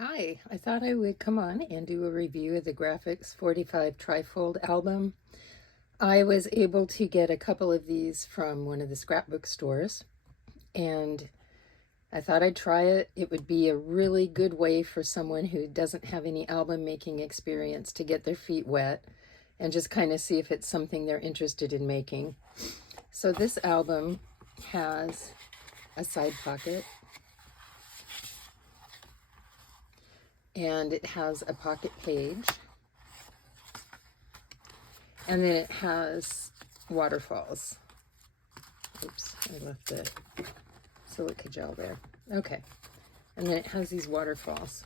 Hi, I thought I would come on and do a review of the Graphics 45 Trifold album. I was able to get a couple of these from one of the scrapbook stores, and I thought I'd try it. It would be a really good way for someone who doesn't have any album making experience to get their feet wet and just kind of see if it's something they're interested in making. So this album has a side pocket, and it has a pocket page, and then it has waterfalls. Oops, I left the silica gel there. Okay, and then it has these waterfalls,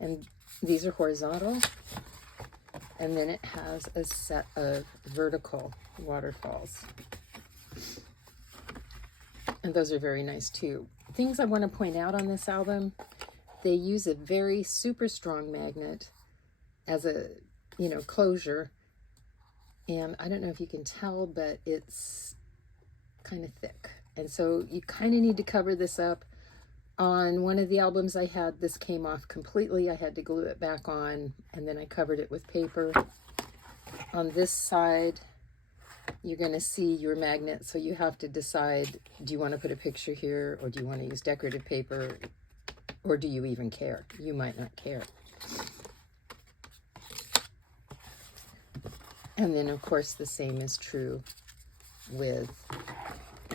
and these are horizontal, and then it has a set of vertical waterfalls, and those are very nice too. Things I want to point out on this album: they use a very super strong magnet as a closure, and I don't know if you can tell, but it's kind of thick, and so you kind of need to cover this up. On one of the albums I had, this came off completely. I had to glue it back on, and then I covered it with paper. On this side, you're going to see your magnet, so you have to decide, do you want to put a picture here, or do you want to use decorative paper, or do you even care? You might not care. And then, of course, the same is true with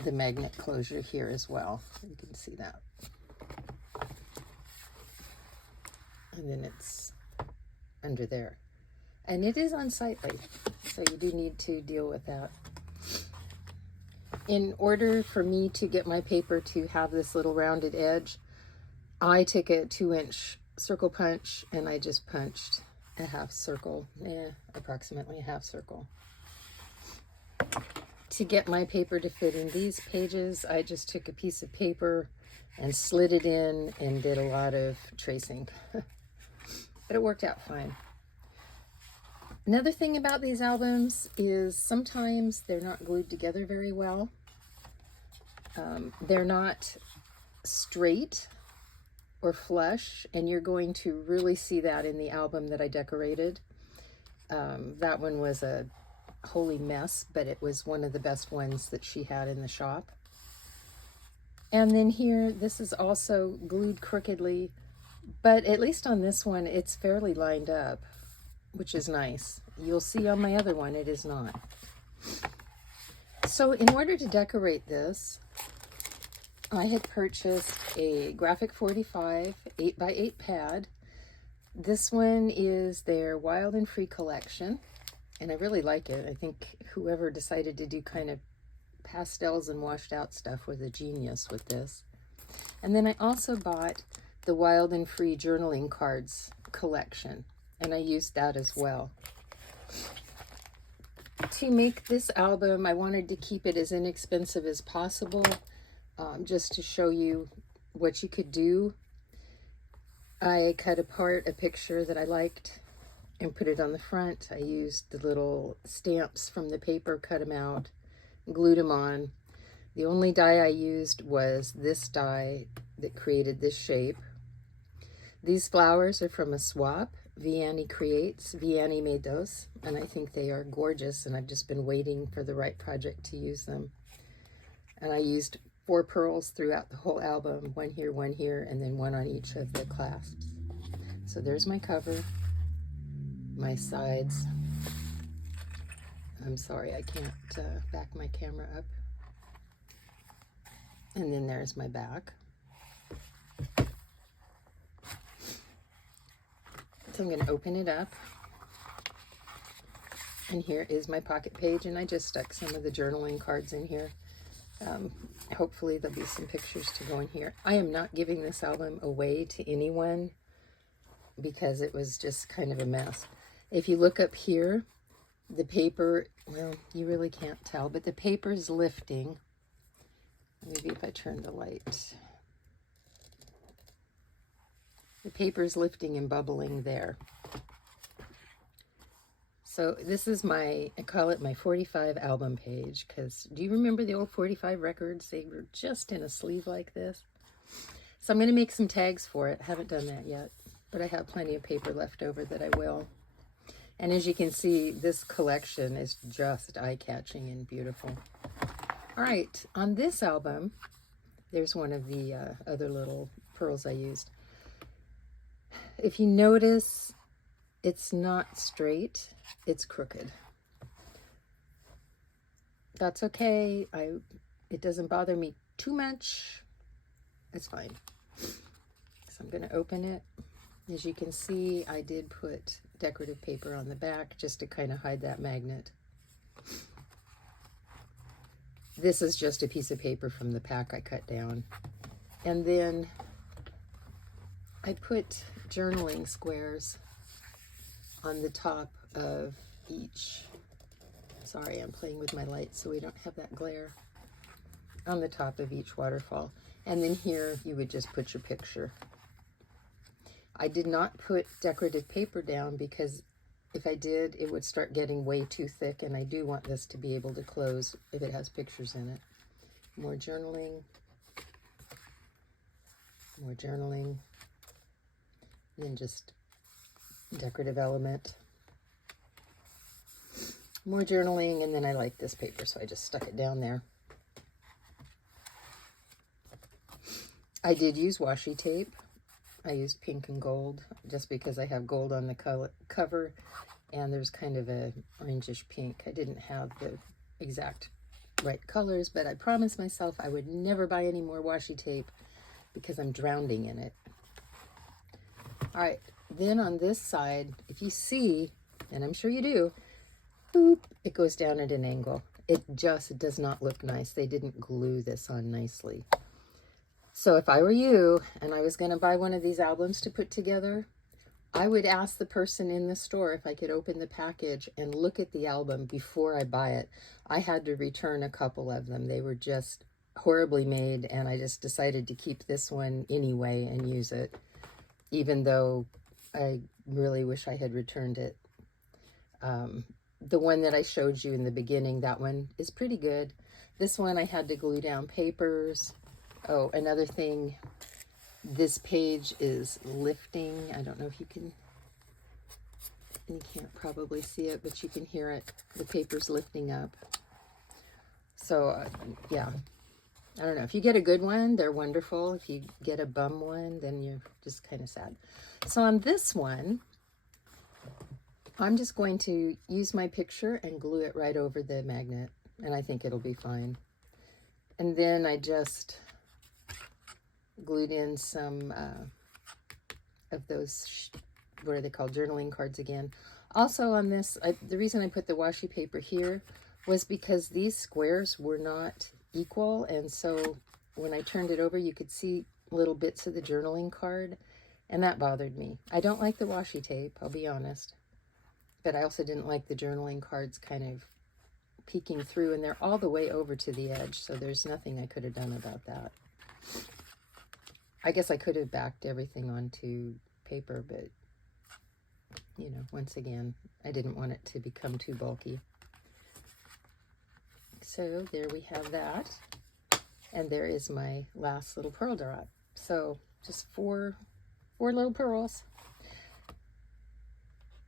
the magnet closure here as well. You can see that. And then it's under there. And it is unsightly, so you do need to deal with that. In order for me to get my paper to have this little rounded edge, I took a 2-inch circle punch and I just punched a half circle, approximately a half circle. To get my paper to fit in these pages, I just took a piece of paper and slid it in and did a lot of tracing. But it worked out fine. Another thing about these albums is sometimes they're not glued together very well. They're not straight or flush, and you're going to really see that in the album that I decorated. That one was a holy mess, but it was one of the best ones that she had in the shop. And then here, this is also glued crookedly, but at least on this one, it's fairly lined up, which is nice. You'll see on my other one, it is not. So in order to decorate this, I had purchased a Graphic 45 8x8 pad. This one is their Wild and Free collection, and I really like it. I think whoever decided to do kind of pastels and washed out stuff was a genius with this. And then I also bought the Wild and Free journaling cards collection, and I used that as well. To make this album, I wanted to keep it as inexpensive as possible, just to show you what you could do. I cut apart a picture that I liked and put it on the front. I used the little stamps from the paper, cut them out, glued them on. The only die I used was this die that created this shape. These flowers are from a swap Vianney creates. Vianney made those, and I think they are gorgeous, and I've just been waiting for the right project to use them. And I used 4 pearls throughout the whole album, one here, and then one on each of the clasps. So there's my cover, my sides. I'm sorry, I can't back my camera up. And then there's my back. So I'm going to open it up. And here is my pocket page, and I just stuck some of the journaling cards in here. Hopefully there'll be some pictures to go in here. I am not giving this album away to anyone because it was just kind of a mess. If you look up here, the paper, well, you really can't tell, but the paper's lifting. Maybe if I turn the light. The paper's lifting and bubbling there. So this is I call it my 45 album page, because do you remember the old 45 records? They were just in a sleeve like this. So I'm going to make some tags for it. I haven't done that yet, but I have plenty of paper left over that I will. And as you can see, this collection is just eye-catching and beautiful. All right, on this album, there's one of the other little pearls I used. If you notice, it's not straight, it's crooked. That's okay. It doesn't bother me too much. It's fine. So I'm going to open it. As you can see, I did put decorative paper on the back just to kind of hide that magnet. This is just a piece of paper from the pack I cut down. And then I put journaling squares on the top of each. Sorry, I'm playing with my light so we don't have that glare. On the top of each waterfall. And then here you would just put your picture. I did not put decorative paper down because if I did, it would start getting way too thick, and I do want this to be able to close if it has pictures in it. More journaling. More journaling. And then just decorative element. More journaling, and then I like this paper, so I just stuck it down there. I did use washi tape. I used pink and gold just because I have gold on the cover, and there's kind of a orangish pink. I didn't have the exact right colors, but I promised myself I would never buy any more washi tape because I'm drowning in it. All right, then on this side, if you see, and I'm sure you do, boop, it goes down at an angle. It just does not look nice. They didn't glue this on nicely. So if I were you and I was going to buy one of these albums to put together, I would ask the person in the store if I could open the package and look at the album before I buy it. I had to return a couple of them. They were just horribly made, and I just decided to keep this one anyway and use it, even though I really wish I had returned it. The one that I showed you in the beginning, that one is pretty good. This one I had to glue down papers. Oh, another thing, this page is lifting. I don't know if you can, you can't probably see it, but you can hear it. The paper's lifting up. So, yeah, I don't know. If you get a good one, they're wonderful. If you get a bum one, then you're just kind of sad. So on this one, I'm just going to use my picture and glue it right over the magnet, and I think it'll be fine. And then I just glued in some of those, what are they called, journaling cards again. Also on this, the reason I put the washi paper here was because these squares were not equal, and so when I turned it over, you could see little bits of the journaling card, and that bothered me. I don't like the washi tape, I'll be honest, but I also didn't like the journaling cards kind of peeking through, and they're all the way over to the edge, so there's nothing I could have done about that. I guess I could have backed everything onto paper, but, you know, once again, I didn't want it to become too bulky. So there we have that. And there is my last little pearl drop. So just four little pearls.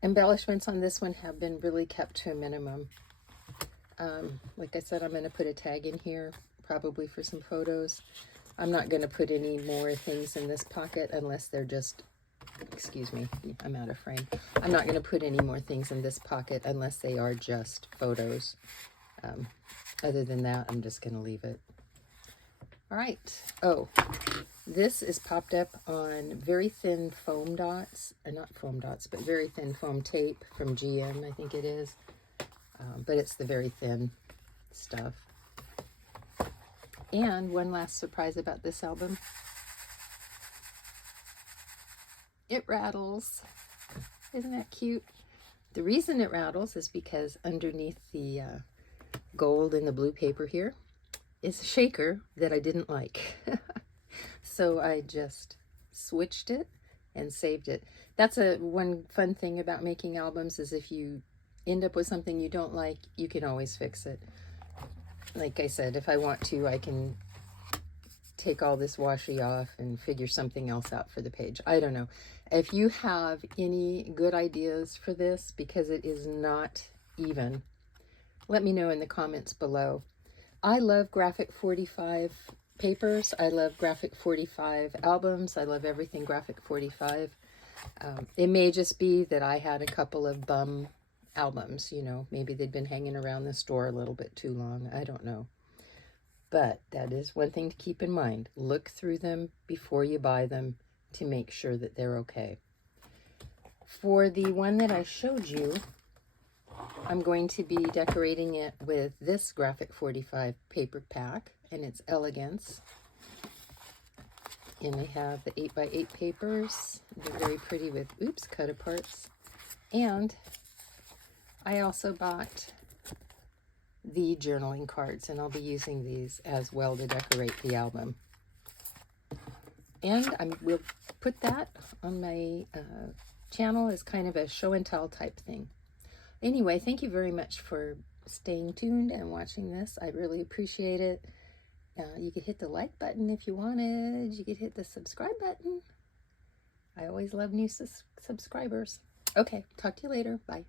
Embellishments on this one have been really kept to a minimum. Like I said, I'm going to put a tag in here, probably for some photos. I'm not going to put any more things in this pocket unless they're just, excuse me, I'm out of frame. I'm not going to put any more things in this pocket unless they are just photos. Other than that, I'm just going to leave it. All right. Oh, this is popped up on very thin foam dots, not foam dots, but very thin foam tape from GM, I think it is. But it's the very thin stuff. And one last surprise about this album. It rattles. Isn't that cute? The reason it rattles is because underneath the gold and the blue paper here is a shaker that I didn't like. So I just switched it and saved it. That's one fun thing about making albums, is if you end up with something you don't like, you can always fix it. Like I said, if I want to, I can take all this washi off and figure something else out for the page. I don't know. If you have any good ideas for this, because it is not even, let me know in the comments below. I love Graphic 45 papers. I love Graphic 45 albums. I love everything Graphic 45. It may just be that I had a couple of bum albums, you know, maybe they'd been hanging around the store a little bit too long. I don't know. But that is one thing to keep in mind. Look through them before you buy them to make sure that they're okay. For the one that I showed you, I'm going to be decorating it with this Graphic 45 paper pack, and it's Elegance. And they have the 8x8 papers. They're very pretty with, oops, cut aparts. And I also bought the journaling cards, and I'll be using these as well to decorate the album. And we'll put that on my channel as kind of a show and tell type thing. Anyway, thank you very much for staying tuned and watching this. I really appreciate it. You could hit the like button if you wanted. You could hit the subscribe button. I always love new subscribers. Okay, talk to you later. Bye.